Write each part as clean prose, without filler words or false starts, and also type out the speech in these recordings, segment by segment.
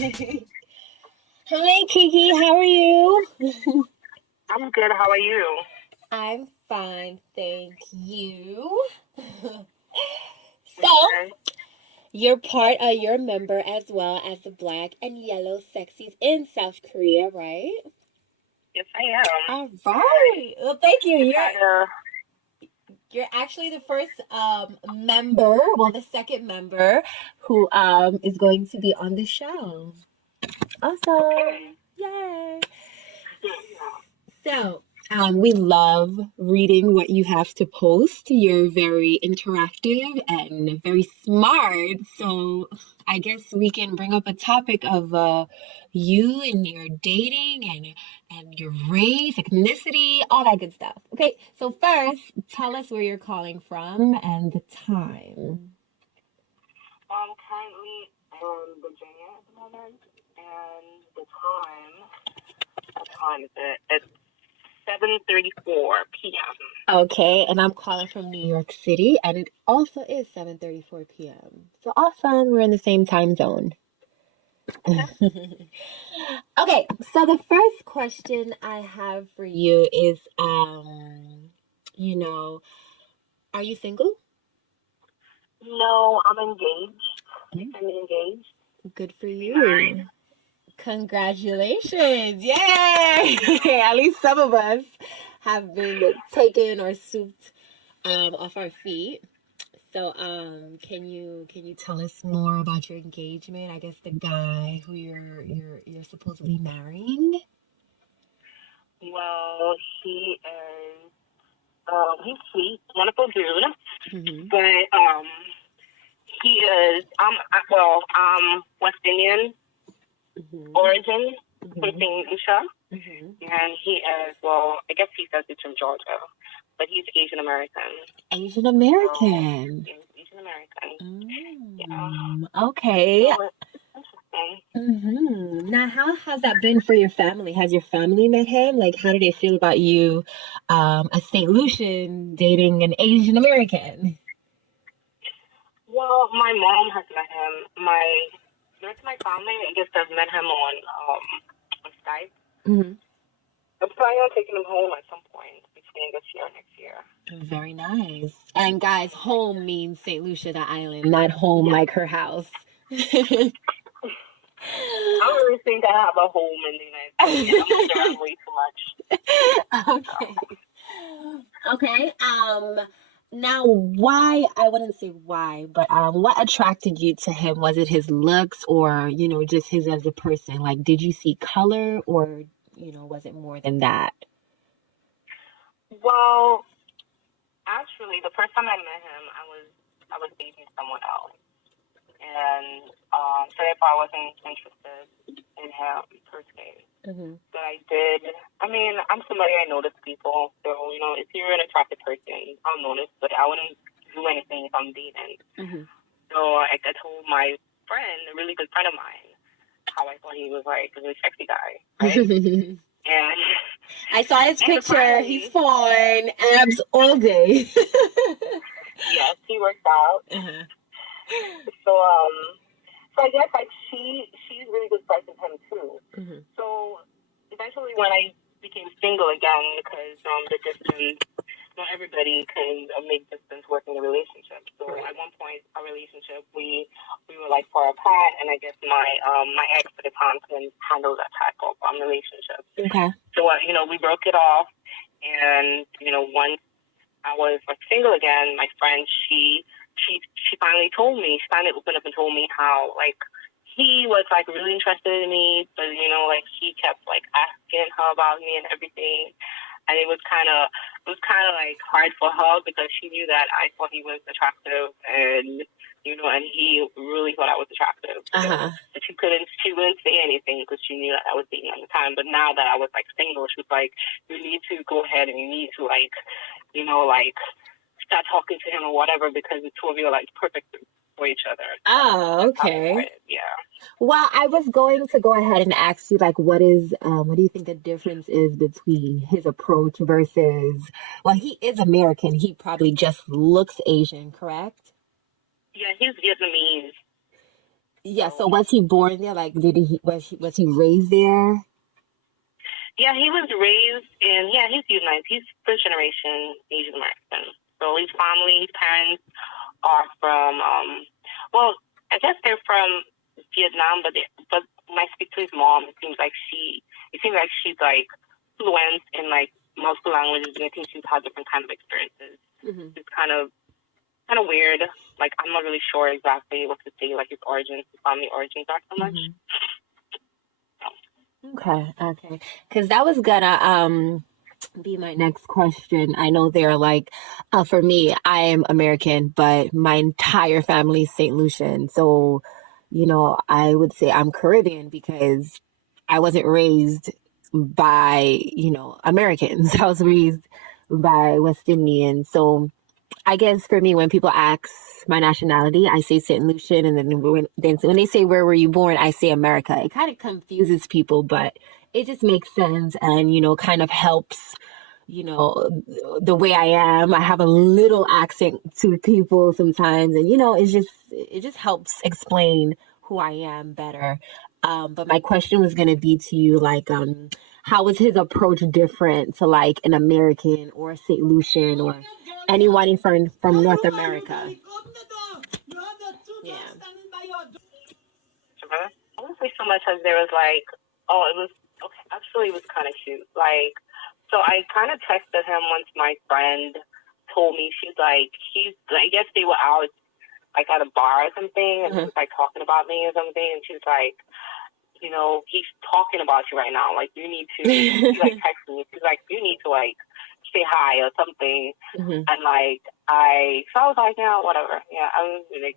Hi, Kiki. How are you? I'm good. How are you? I'm fine, thank you. So, Okay. you're a member as well as the Black and Yellow Sexies in South Korea, right? Yes, I am. All right. Well, thank you. I You're try to. you're actually the first member, well, the second member who is going to be on the show. Awesome. Okay. Yay. Yeah. So, we love reading what you have to post. You're very interactive and very smart. So, I guess we can bring up a topic of you and your dating and your race, ethnicity, all that good stuff. Okay, so first, tell us where you're calling from and the time. I'm currently in Virginia at the moment, and the time. What time is it? It's 7:34 p.m. Okay, and I'm calling from New York City, and it also is 7:34 p.m. So awesome, we're in the same time zone. Okay. Okay, so the first question I have for you is, you know, are you single? No, I'm engaged. Mm. I'm engaged Good for to be married. you. Congratulations. Yay! Thank you. At least some of us have been taken or swooped off our feet. So, can you tell us more about your engagement? I guess the guy who you're supposedly marrying. Well, he is. He's sweet, wonderful dude, Mm-hmm. but he is. I'm West Indian Mm-hmm. origin, from Mm-hmm. St. Lucia. Mm-hmm. And he is, well, I guess he says it's from Georgia, but he's Asian American. Asian So American. he's Asian American. Yeah. Okay. So it's interesting. Now, how has that been for your family? Has your family met him? Like, how do they feel about you, a St. Lucian dating an Asian American? Well, my mom has met him. The rest of my family, I guess, have met him on Skype. Hmm. I'm planning on taking him home at some point between this year and next year. Very nice. And guys, home means St. Lucia, the island, not home Yeah. like her house. I don't really think I have a home in the United States yet. I moved around way too much. So, Okay. Okay. Now why, I wouldn't say why, but what attracted you to him? Was it his looks or, just his as a person? Like, did you see color or, was it more than that? well, actually, the first time I met him, I was dating someone else, and so therefore I wasn't interested in him per se. Hmm. But I did. I mean, I'm somebody I notice people, so if you're an attractive person, I'll notice. But I wouldn't do anything if I'm dating. Hmm. So I told my friend, a really good friend of mine, how I thought he was like a really sexy guy, right? And I saw his and picture. He's surprisingly, fine. Abs all day. yes, he worked out. Uh-huh. So so I guess like she's really good friends with him too. Hmm. So eventually when I became single again because the distance, not everybody can make distance work in a relationship. So Right. at one point our relationship we were like far apart, and I guess my ex at the time couldn't handle that type of relationship. Okay. So we broke it off, and once I was like single again, my friend she finally told me, she finally opened up and told me how like he was like really interested in me, but like he kept like asking her about me and everything, and it was kind of like hard for her because she knew that I thought he was attractive, and and he really thought I was attractive. Uh-huh. So but she wouldn't say anything because she knew that I was dating at the time. But now that I was like single, she was like, you need to go ahead and you need to like like start talking to him or whatever because the two of you are like perfect for each other. So Oh, that's how it okay. started. Yeah. Well, I was going to go ahead and ask you, like, what do you think the difference is between his approach versus, well, he is American. He probably just looks Asian, correct? Yeah, he's Vietnamese. Yeah, So so was he born there? Like, was he raised there? yeah, he was raised in he's United. He's first generation Asian American. So his family, his parents are from well, I guess they're from Vietnam, but when I speak to his mom, it seems like she's like fluent in like multiple languages, and I think she's had different kind of experiences. Hmm. It's kind of weird. Like I'm not really sure exactly what to say. Like his family origins are so much. Hmm. Okay, okay. Because that was gonna be my next question. I know they're like, for me, I am American, but my entire family is St. Lucian. So, I would say I'm Caribbean because I wasn't raised by, Americans. I was raised by West Indians. So I guess for me, when people ask my nationality, I say St. Lucian, and then when they say where were you born, I say America. It kind of confuses people, but it just makes sense, and kind of helps. You know, the way I am, I have a little accent to people sometimes, and it just helps explain who I am better. But my question was gonna be to you, like, how was his approach different to like an American or a St. Lucian or anyone from North America? Yeah. I wouldn't say so much as there was like, oh, it was okay. Actually, it was kind of cute. Like, so I kind of texted him once my friend told me I guess they were out like at a bar or something, and he Uh-huh. was like talking about me or something, and she was like, he's talking about you right now. Like, you need to. She like texted me. She's like, you need to like say hi or something. Mhm. And like so I was like, yeah, whatever. Yeah, I was like,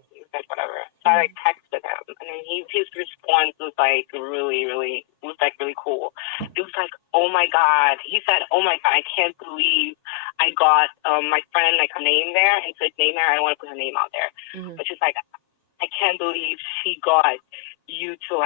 whatever. So I like texted him, and then his response was like really, really, really cool. It was like, oh my god. He said, oh my god, I can't believe I got my friend like her name there, and so his name there. I don't want to put her name out there, Mhm. but she's like, I can't believe she got you to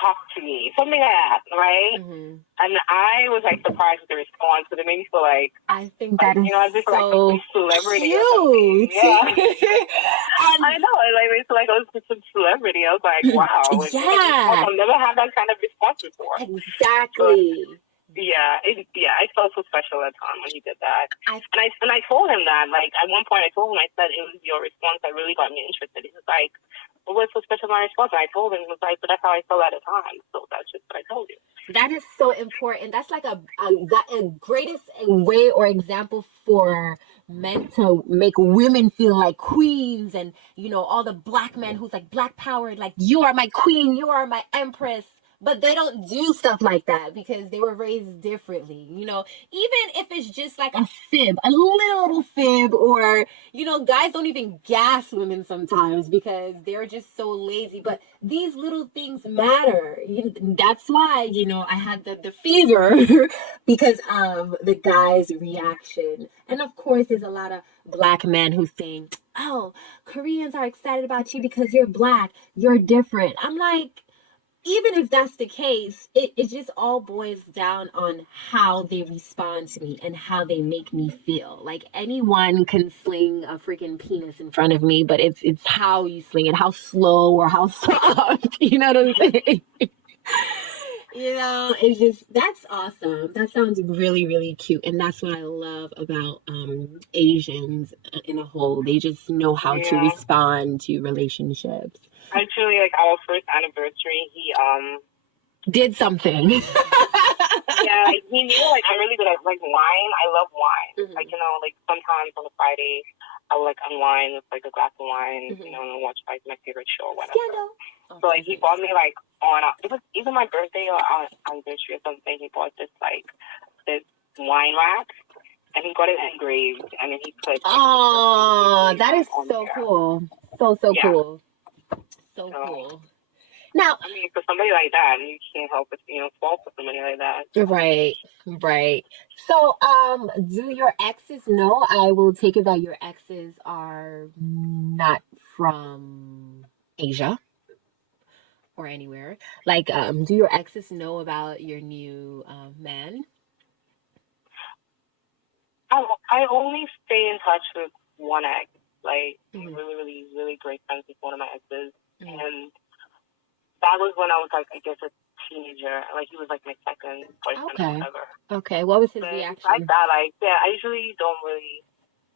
talk to me, something like that, right? Mhm. And I was like surprised with the response, but it made me feel I think that is as if like so some celebrity or something. cute. Yeah, And I know. It like makes me feel like I was just some celebrity. I was like, wow, like what a response! yeah, I've never had that kind of response before. But exactly. I felt so special at the time when he did that. I And I told him that, like, at one point I told him, I said, it was your response that really got me interested. He was like, well, what's so special about my response? And I told him, it was like, but that's how I felt at the time. So that's just what I told you. That is so important. That's like a greatest way or example for men to make women feel like queens, and all the black men who's like black power, like you are my queen, you are my empress. But they don't do stuff like that because they were raised differently. Even if it's just like a fib, a little fib, or guys don't even gas women sometimes because they're just so lazy. But these little things matter. That's why I had the fever because of the guy's reaction. And of course, there's a lot of black men who think, "Oh, Koreans are excited about you because you're black. You're different." I'm like, even if that's the case, it just all boils down on how they respond to me and how they make me feel. Like anyone can sling a freaking penis in front of me, but it's how you sling it, how slow or how soft. You know what I'm saying? It's just that's awesome. That sounds really, really cute. And that's what I love about Asians in a whole. They just know how to Yeah. respond to relationships. Actually, like our first anniversary, he Did something. yeah, like he knew like I'm really good at like wine. I love wine. Like Mhm. like sometimes on a Friday, I would like unwind with like a glass of wine, Mhm. and watch like my favorite show or whatever. Scandal. Oh, So like he perfect. bought me like on it was either my birthday or on anniversary or something. He bought this wine rack, and he got it engraved, and then he put like the person he Oh, named that is on so there. cool. So Yeah. cool. So So cool. Now, I mean, for somebody like that, you can't help but fall for somebody like that. So right, right. So, do your exes know? I will take it that your exes are not from Asia or anywhere. Like, do your exes know about your new man? I only stay in touch with one ex. Like, I'm Mhm. really, really, really great friends with one of my exes. And that was when I was like, I guess a teenager. Like he was like my second boyfriend or Okay. whatever. Okay. What was his But besides reaction? that, like yeah, I usually don't really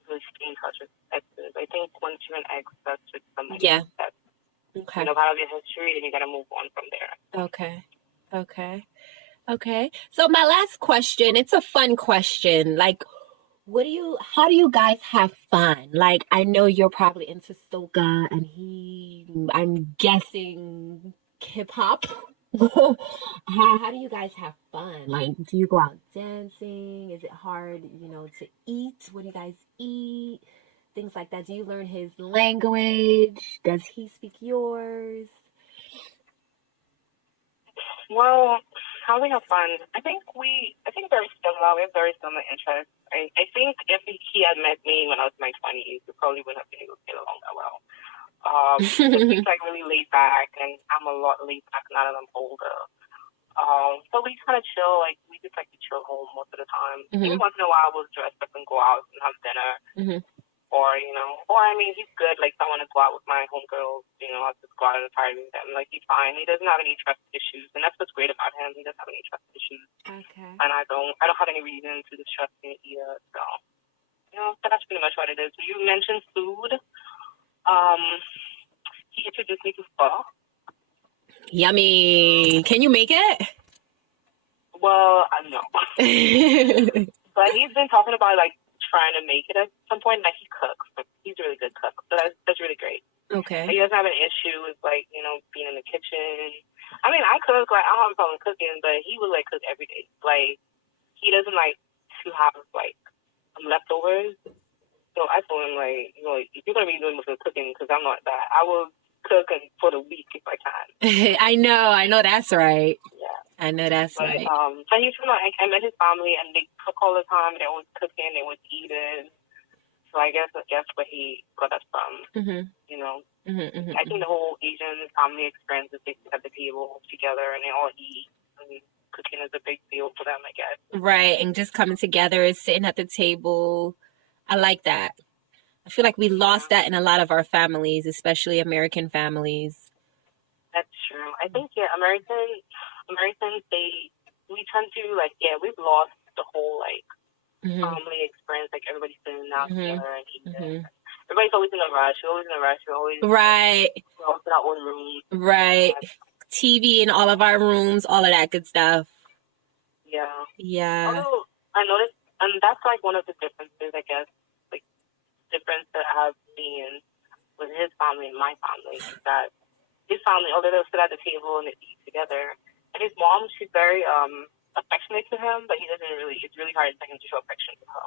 stay in touch with exes. I think once you're an ex, that's just somebody Yeah. that's Okay. part of your history, then you gotta move on from there. Okay. Okay. Okay. So my last question, it's a fun question. Like, how do you guys have fun? Like, I know you're probably into soca and I'm guessing hip hop. How do you guys have fun? Like, do you go out dancing? Is it hard, to eat? What do you guys eat? Things like that. Do you learn his language? Does he speak yours? Well, how we have fun? I think very similar. We have very similar interests. I think if he had met me when I was in my 20s, we probably wouldn't have been able to get along that well. He's like really laid back, and I'm a lot laid back now that I'm older. So we kind of chill. Like we just like to chill home most of the time. Maybe once in a while we'll dress up and go out and have dinner. Or I mean, he's good. Like, if I want to go out with my homegirls, I'll just go out and party with them. Like, he's fine. He doesn't have any trust issues, and that's what's great about him. He doesn't have any trust issues, Okay. and I don't have any reason to distrust him either. So, so that's pretty much what it is. You mentioned food. He introduced me to pho. Yummy. Can you make it? Well, no. But he's been talking about like trying to make it at some point. Like he cooks. He's a really good cook. So that's really great. Okay. He doesn't have an issue with like, being in the kitchen. I mean, I cook, like I don't have a problem cooking, but he would like cook every day. Like he doesn't like to have like leftovers. So I told him like, if you're gonna be doing most of the cooking, because I'm not that, I will cook for the week if I can. I know that's right. Yeah. I know that's right. So he's from I met his family and they cook all the time. They're always cooking. They always eating. So I guess where he got that from. I think the whole Asian family experience is they sit at the table together and they all eat. And cooking is a big deal for them, I guess. Right, and just coming together, sitting at the table. I like that. I feel like we lost that in a lot of our families, especially American families. That's true. I think Americans we tend to we've lost the whole family experience, like everybody's sitting down together and eating. Everybody's always in a rush. We're always in a rush. We're always right. We're always in our own room. Right. TV in all of our rooms, all of that good stuff. Yeah. Yeah. Although I noticed, and that's like one of the differences, I guess, like difference that I've seen with his family and my family is that his family, although they'll sit at the table and they eat together, and his mom, she's very affectionate to him, but it's really hard for him to show affection to her.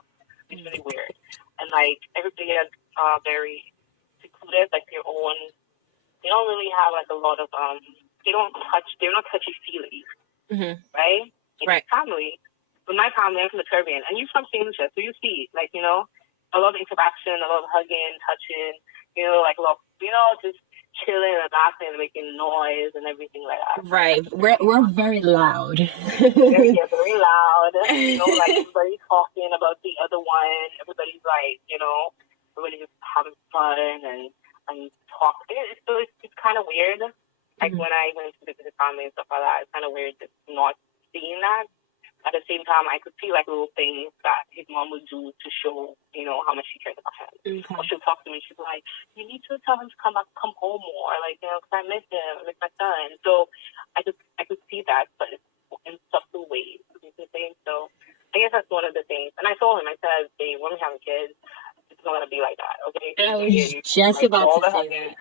It's really weird. And like everybody is very secluded, like their own. They don't really have like a lot of they're not touchy feely, right? In right. his family. With my family, I'm from the Caribbean, and you're from St. Lucia, so you see, like, a lot of interaction, a lot of hugging, touching, like a lot of, just chilling and laughing and making noise and everything like that. Right. We're very loud. very loud. Like everybody's talking about the other one. Everybody's like, everybody's just having fun and talking. So it's kind of weird. Like when I went to visit the family and stuff like that, it's kind of weird just not seeing that. At the same time, I could see like little things that his mom would do to show, how much she cares about him. Or she'll talk to me. She'll be like, "You need to tell him to come home more, like, because I miss him, I miss my son." So I could see that, but in subtle ways. You know what I'm saying? So I guess that's one of the things. And I told him, I said, "Hey, when we have kids, it's not gonna be like that, okay?" I was just about to say that.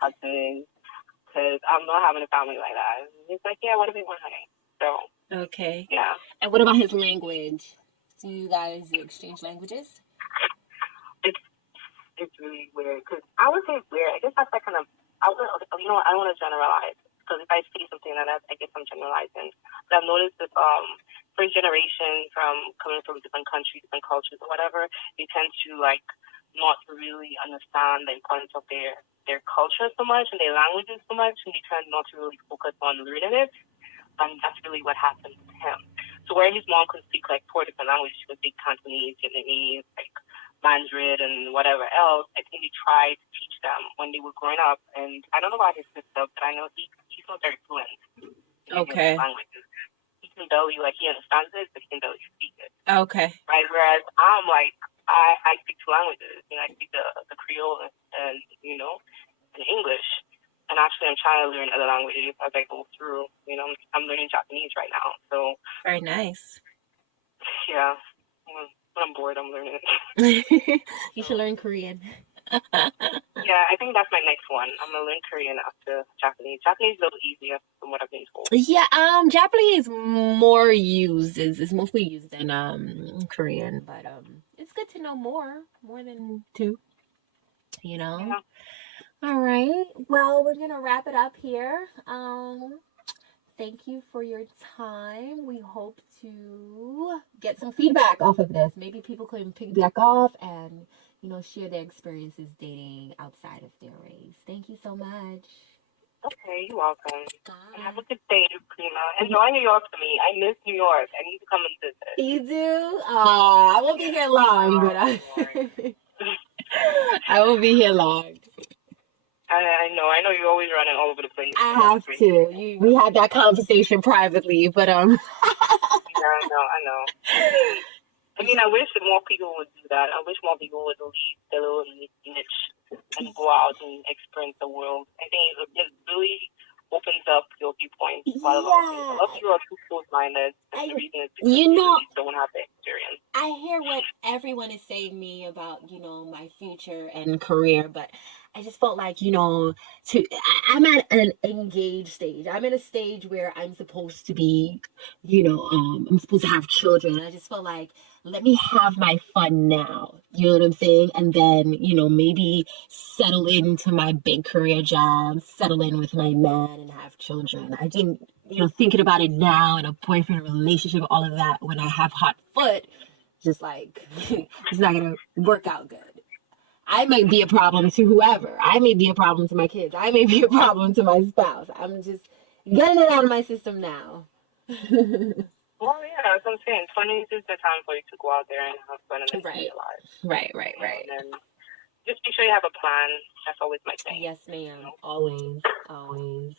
Because I'm not having a family like that. And he's like, "Yeah, what if we want honey?" So. Okay. Yeah. And what about his language? Do you guys exchange languages? It's really weird because I would say it's weird. I guess that's like kind of I don't want to generalize because if I see something like that, I guess I'm generalizing. But I've noticed that first generation coming from different countries, different cultures, or whatever, they tend to like not really understand the importance of their culture so much and their languages so much, and they tend not to really focus on learning it. And that's really what happened to him. So where his mom could speak like 4 different languages, she could speak Cantonese, Vietnamese, like Mandarin, and whatever else, I think he tried to teach them when they were growing up. And I don't know about his sister, but I know he's not very fluent in any of these Okay. languages. He can barely, like, he understands it, but he can barely speak it. Okay. Right? Whereas I'm like, I speak two languages. You know, I speak the Creole and and English. And actually, I'm trying to learn other languages as I go through. You know, I'm learning Japanese right now. So, Very nice. yeah, when I'm bored, I'm learning it. You should So, learn Korean. yeah, I think that's my next one. I'm going to learn Korean after Japanese. Japanese is a little easier from what I've been told. Yeah, Japanese is more used is mostly used in Korean, but it's good to know more than two, you know. Yeah. All right. Well, we're gonna wrap it up here. Thank you for your time. We hope to get some feedback off of this. Maybe people can piggyback off and, share their experiences dating outside of their race. Thank you so much. Okay, you're welcome. And have Bye. a good day, Prima. Enjoy New York for me. I miss New York. I need to come and visit. You do? I won't be here long, but I'm sorry. I won't be here long. I know you're always running all over the place, I but that's have great. to. We had that conversation privately, but Yeah, I know. I mean, I wish that more people would do that. I wish more people would leave their little niche and go out and experience the world. I think it really opens up your viewpoint to quite a lot of things. A yeah. lot of people are too close-minded, and the reason is because You they know, really don't have the experience. I hear what everyone is saying to me about, my future and career, but I just felt like, I'm at an engaged stage. I'm in a stage where I'm supposed to be, I'm supposed to have children. I just felt like, let me have my fun now. You know what I'm saying? And then, maybe settle into my big career job, settle in with my man and have children. I didn't, thinking about it now and a boyfriend relationship, all of that, when I have hot foot, just like it's not gonna work out good. I may be a problem to whoever. I may be a problem to my kids. I may be a problem to my spouse. I'm just getting it out of my system now. Well, yeah, that's what I'm saying. 20 is the time for you to go out there and have fun and enjoy Right, your life. right, right, right. And just make sure you have a plan. That's always my thing. Yes, ma'am. Always, always.